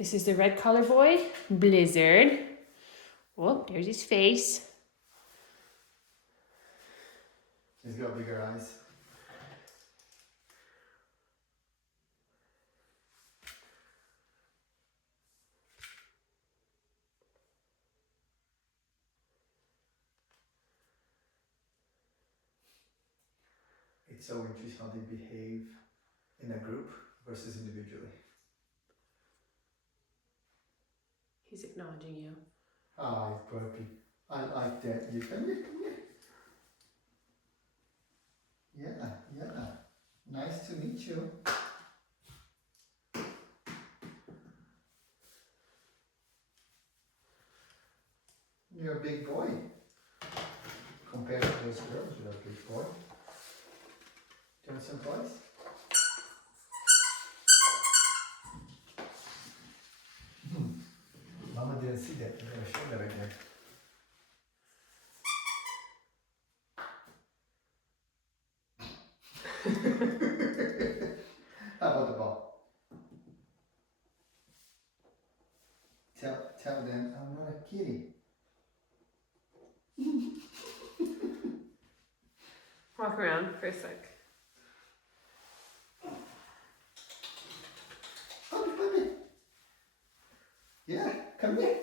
This is the red collar boy, Blizzard. Oh, there's his face. He's got bigger eyes. It's so interesting how they behave in a group versus individually. He's acknowledging you. Hi, puppy. I like that. You come here, come here. Yeah, yeah. Nice to meet you. You're a big boy. Compared to those girls, you're a big boy. Do you want some toys? Mama didn't see that. I'm going to show that again. How about the ball? Tell them I'm not a kitty. Walk around for a sec. Puppy, puppy. Yeah, come here.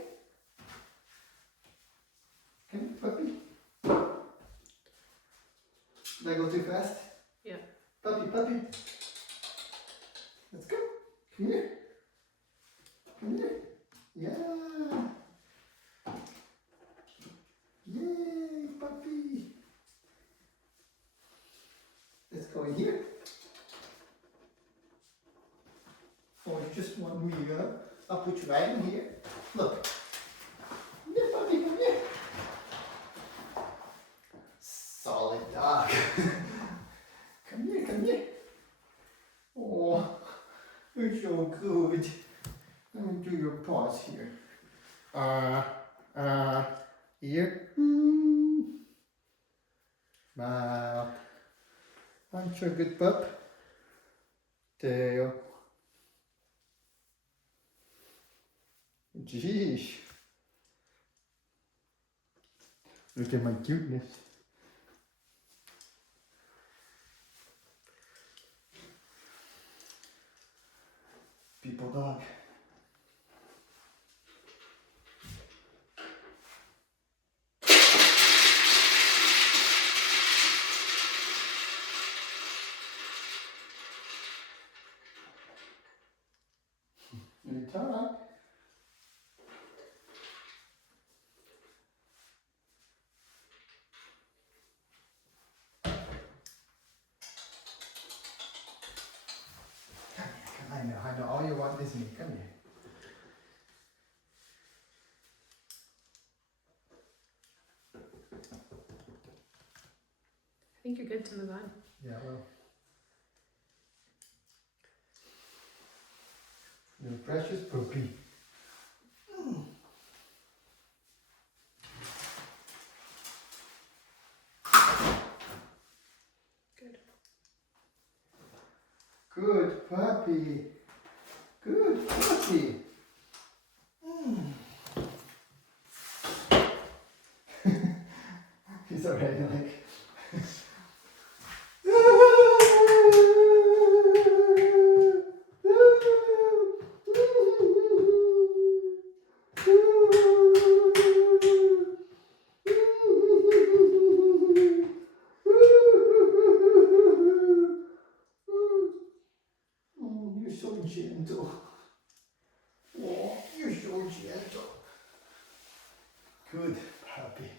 Come here, puppy. Did I go too fast? Yeah. Puppy, puppy. Let's go. Come here. Come here. Yeah. Yay, puppy. Let's go in here. Oh, you just want me, huh? I'll put you right in here. Look. Come here, puppy, come here. Solid dog. Come here, come here. Oh, you're so good. Let me do your paws here. Here. Mouth. Aren't you a good pup? Tail. Jeez. Look at my cuteness. People dog. It's alright. I know, all you want is me. Come here. I think you're good to move on. Yeah, well. You're precious puppy. Good. Good puppy. Good puppy. He's already like. Oh, you're so gentle. Oh, you're so gentle. Good puppy.